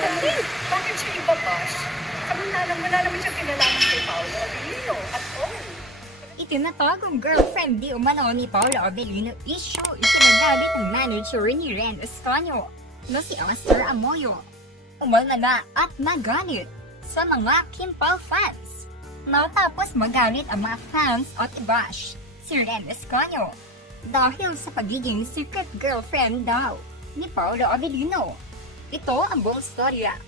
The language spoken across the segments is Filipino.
Hindi, bakit siya ibabash? Wala naman siyang kinalaman kay Paolo Avellino at all. Itinatagong girlfriend di umano ni Paolo Avellino issue isinagalit ng manager ni Ren Escanio na si Aster Amoyo. Umalala at nagalit sa mga Kim Pao fans. Matapos magalit ang mga fans at i-bash si Ren Escanio dahil sa pagiging secret girlfriend daw ni Paolo Avellino. Ito ang buong storya.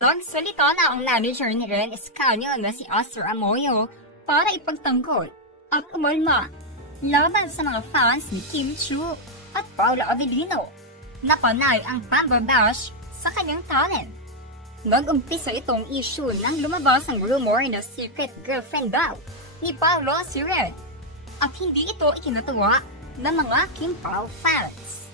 Nagsalita na ang manager ni Ren Escanio na si Aster Amoyo para ipagtanggol at umalma laban sa mga fans ni Kim Chiu at Paolo Avellino na panay ang pambabash sa kanyang talent. Nag-umpisa itong issue nang lumabas ang rumor na secret girlfriend daw ni Paolo si Ren at hindi ito ikinatuwa ng mga Kim Pao fans.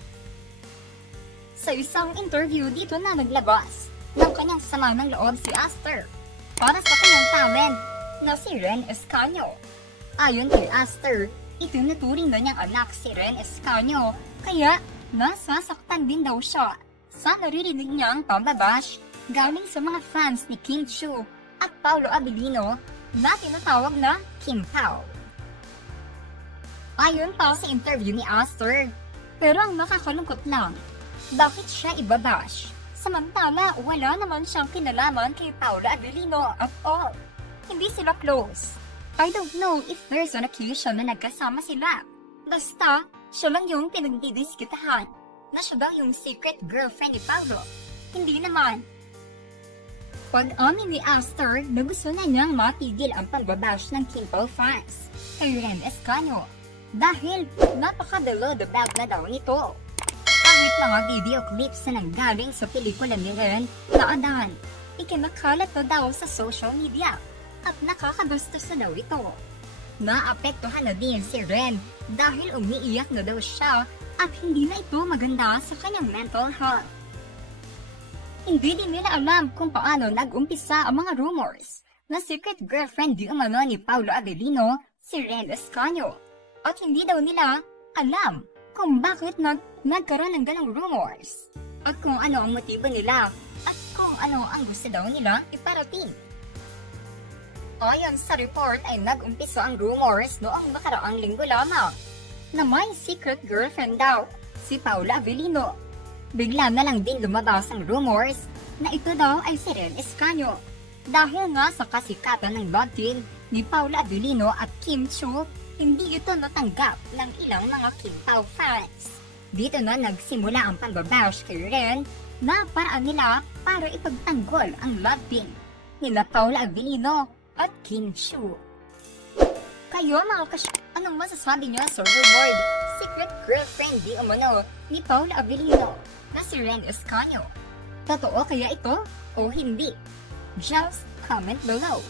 Sa isang interview dito na naglabas ng kanyang sama ng loob si Aster para sa kanyang talent na si Ren Escanio. Ayon kay Aster, itinuturing na niyang anak si Ren Escanio kaya nasasaktan din daw siya sa naririnig niyang pambabash galing sa mga fans ni Kim Chiu at Paolo Avellino na tinatawag na Kim Pao. Ayon pa sa interview ni Aster, pero ang nakakalungkot lang, bakit siya ibabash? Samantala, wala naman siyang kinalaman kay Paolo Avellino at all. Hindi sila close. I don't know if there's an occasion na nagkasama sila. Basta, siya lang yung pinagdidiskitahan na siya daw yung secret girlfriend ni Paolo. Hindi naman. Pag-amin ni Aster na gusto na niyang matigil ang pagbabash ng Kim Pao fans kay Ren Escanio dahil napaka-below-the-belt na daw nito. Kahit mga video clips na nanggaling sa pelikula ni Ren na Adan, ikinakalat na daw sa social media at nakakagusto na daw ito. Naapektuhan na din si Ren dahil umiiyak na daw siya at hindi na ito maganda sa kanyang mental health. Hindi din nila alam kung paano nag-umpisa ang mga rumors na secret girlfriend di umano ni Paolo Avellino si Ren Escanio. At hindi daw nila alam kung bakit nagkaroon ng ganong rumors at kung ano ang motibo nila at kung ano ang gusto daw nila iparating. Ayon sa report ay nag-umpisa ang rumors noong nakaraang linggo lamang na may secret girlfriend daw si Paolo Avellino. Bigla na lang din lumabas ang rumors na ito daw ay si Ren Escanio dahil nga sa kasikatan ng love team ni Paolo Avellino at Kim Chiu. Hindi ito natanggap ng ilang mga Kim Pao fans. Dito na nagsimula ang pambabash kay Ren na paraan nila para ipagtanggol ang love team nila Paolo Avellino at Kim Chiu. Kayo mga anong masasabi niyo sa rumoured secret girlfriend di umano ni Paolo Avellino na si Ren Escanio? Totoo kaya ito o hindi? Just comment below.